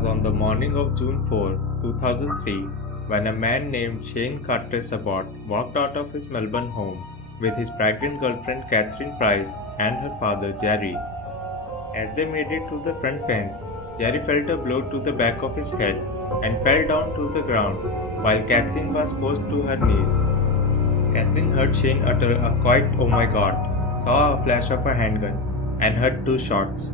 was on the morning of June 4, 2003, when a man named Shane Chartres-Abbott walked out of his Melbourne home with his pregnant girlfriend Catherine Price and her father Jerry. As they made it to the front fence, Jerry felt a blow to the back of his head and fell down to the ground while Catherine was forced to her knees. Catherine heard Shane utter a quiet "Oh my God," saw a flash of a handgun, and heard 2 shots.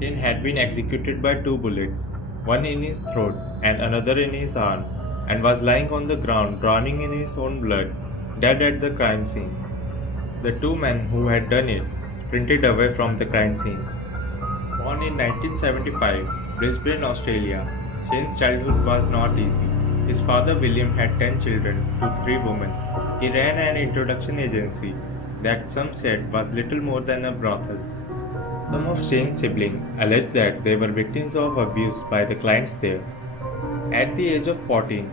Shane had been executed by 2 bullets, one in his throat and another in his arm, and was lying on the ground drowning in his own blood, dead at the crime scene. The 2 men who had done it sprinted away from the crime scene. Born in 1975, Brisbane, Australia, Shane's childhood was not easy. His father William had 10 children to 3 women. He ran an introduction agency that some said was little more than a brothel. Some of Shane's siblings alleged that they were victims of abuse by the clients there. At the age of 14,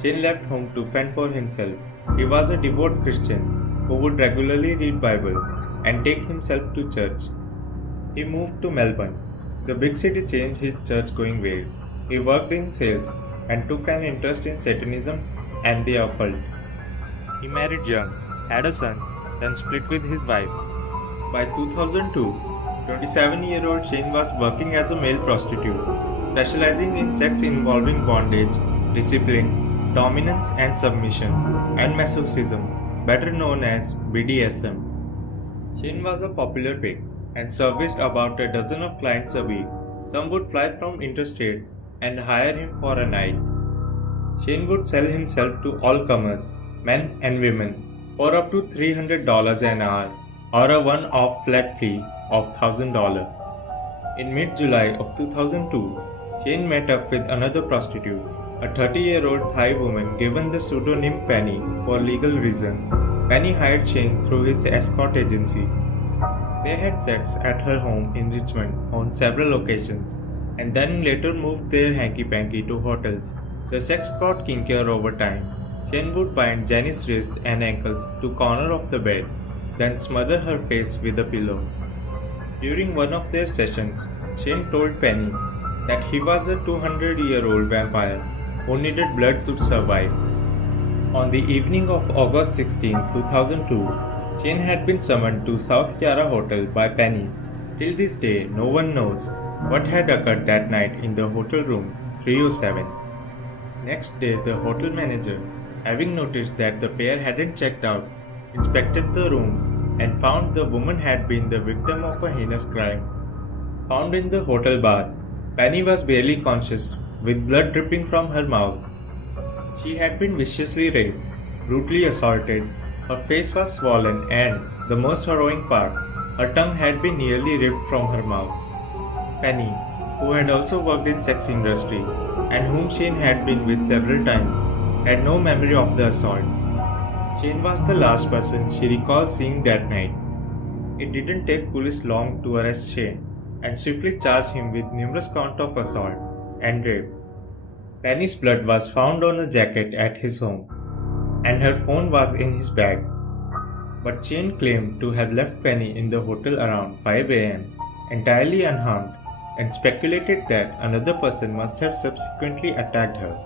Shane left home to fend for himself. He was a devout Christian who would regularly read Bible and take himself to church. He moved to Melbourne. The big city changed his church-going ways. He worked in sales and took an interest in Satanism and the occult. He married young, had a son, then split with his wife. By 2002, 27-year-old Shane was working as a male prostitute, specializing in sex involving bondage, discipline, dominance and submission, and masochism, better known as BDSM. Shane was a popular pig and serviced about a dozen of clients a week. Some would fly from interstate and hire him for a night. Shane would sell himself to all comers, men and women, for up to $300 an hour or a one-off flat fee of $1,000. In mid-July of 2002, Shane met up with another prostitute, a 30-year-old Thai woman given the pseudonym Penny for legal reasons. Penny hired Shane through his escort agency. They had sex at her home in Richmond on several occasions, and then later moved their hanky-panky to hotels. The sex got kinkier over time. Shane would bind Jenny's wrists and ankles to corner of the bed, then smother her face with a pillow. During one of their sessions, Shane told Penny that he was a 200-year-old vampire who needed blood to survive. On the evening of August 16, 2002, Shane had been summoned to South Yarra Hotel by Penny. Till this day, no one knows what had occurred that night in the hotel room 307. Next day, the hotel manager, having noticed that the pair hadn't checked out, inspected the room and found the woman had been the victim of a heinous crime. Found in the hotel bar, Penny was barely conscious, with blood dripping from her mouth. She had been viciously raped, brutally assaulted, her face was swollen and, the most harrowing part, her tongue had been nearly ripped from her mouth. Penny, who had also worked in sex industry and whom Shane had been with several times, had no memory of the assault. Shane was the last person she recalled seeing that night. It didn't take police long to arrest Shane and swiftly charged him with numerous counts of assault and rape. Penny's blood was found on a jacket at his home, and her phone was in his bag. But Shane claimed to have left Penny in the hotel around 5 a.m. entirely unharmed and speculated that another person must have subsequently attacked her.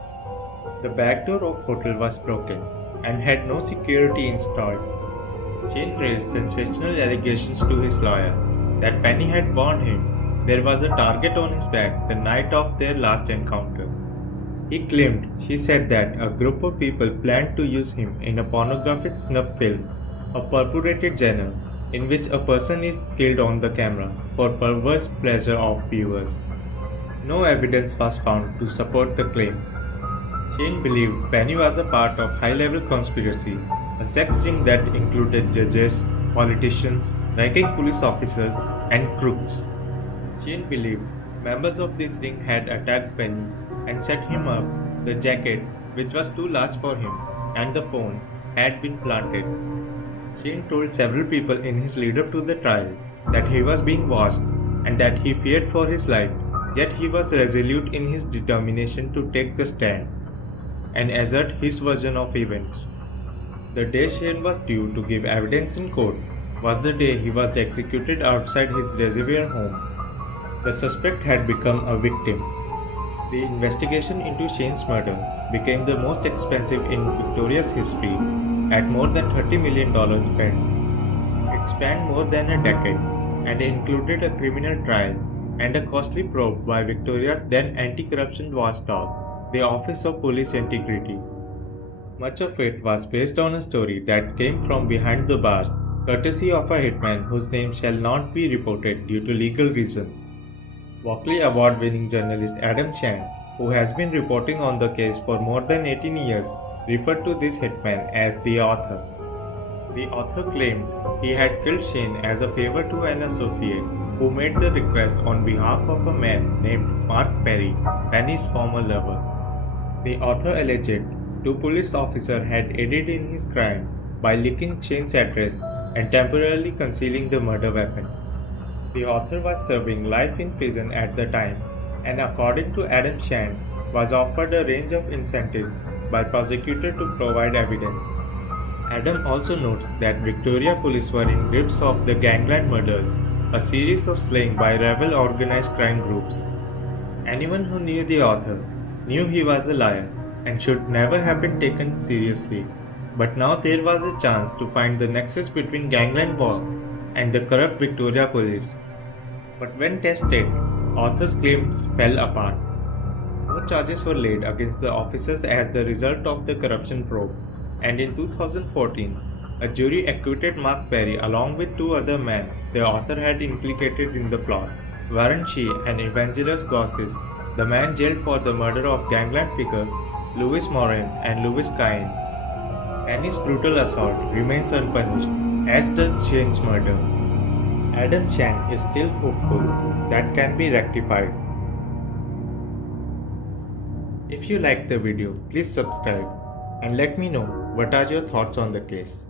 The back door of the hotel was broken and had no security installed. Shane raised sensational allegations to his lawyer that Penny had warned him there was a target on his back the night of their last encounter. He claimed she said that a group of people planned to use him in a pornographic snuff film, a purported genre in which a person is killed on the camera for perverse pleasure of viewers. No evidence was found to support the claim. Shane believed Penny was a part of high-level conspiracy, a sex ring that included judges, politicians, ranking police officers, and crooks. Shane believed members of this ring had attacked Penny and set him up. The jacket, which was too large for him, and the phone had been planted. Shane told several people in his lead-up to the trial that he was being watched and that he feared for his life, yet he was resolute in his determination to take the stand and assert his version of events. The day Shane was due to give evidence in court was the day he was executed outside his reservoir home. The suspect had become a victim. The investigation into Shane's murder became the most expensive in Victoria's history at more than $30 million spent. It spanned more than a decade and included a criminal trial and a costly probe by Victoria's then anti-corruption watchdog, the Office of Police Integrity. Much of it was based on a story that came from behind the bars, courtesy of a hitman whose name shall not be reported due to legal reasons. Walkley Award-winning journalist Adam Shane, who has been reporting on the case for more than 18 years, referred to this hitman as the author. The author claimed he had killed Shane as a favor to an associate who made the request on behalf of a man named Mark Perry and his former lover. The author alleged two police officers had aided in his crime by leaking Shane's address and temporarily concealing the murder weapon. The author was serving life in prison at the time and, according to Adam Shane, was offered a range of incentives by prosecutor to provide evidence. Adam also notes that Victoria police were in grips of the gangland murders, a series of slaying by rival organized crime groups. Anyone who knew the author knew he was a liar and should never have been taken seriously. But now there was a chance to find the nexus between gangland war and the corrupt Victoria police. But when tested, author's claims fell apart. No charges were laid against the officers as the result of the corruption probe, and in 2014, a jury acquitted Mark Perry along with two other men the author had implicated in the plot, Warren Shee and Evangelos Gossis, the man jailed for the murder of gangland figure Louis Morin and Louis Cain. Annie's brutal assault remains unpunished, as does Shane's murder. Adam Shane is still hopeful that can be rectified. If you liked the video, please subscribe and let me know what are your thoughts on the case.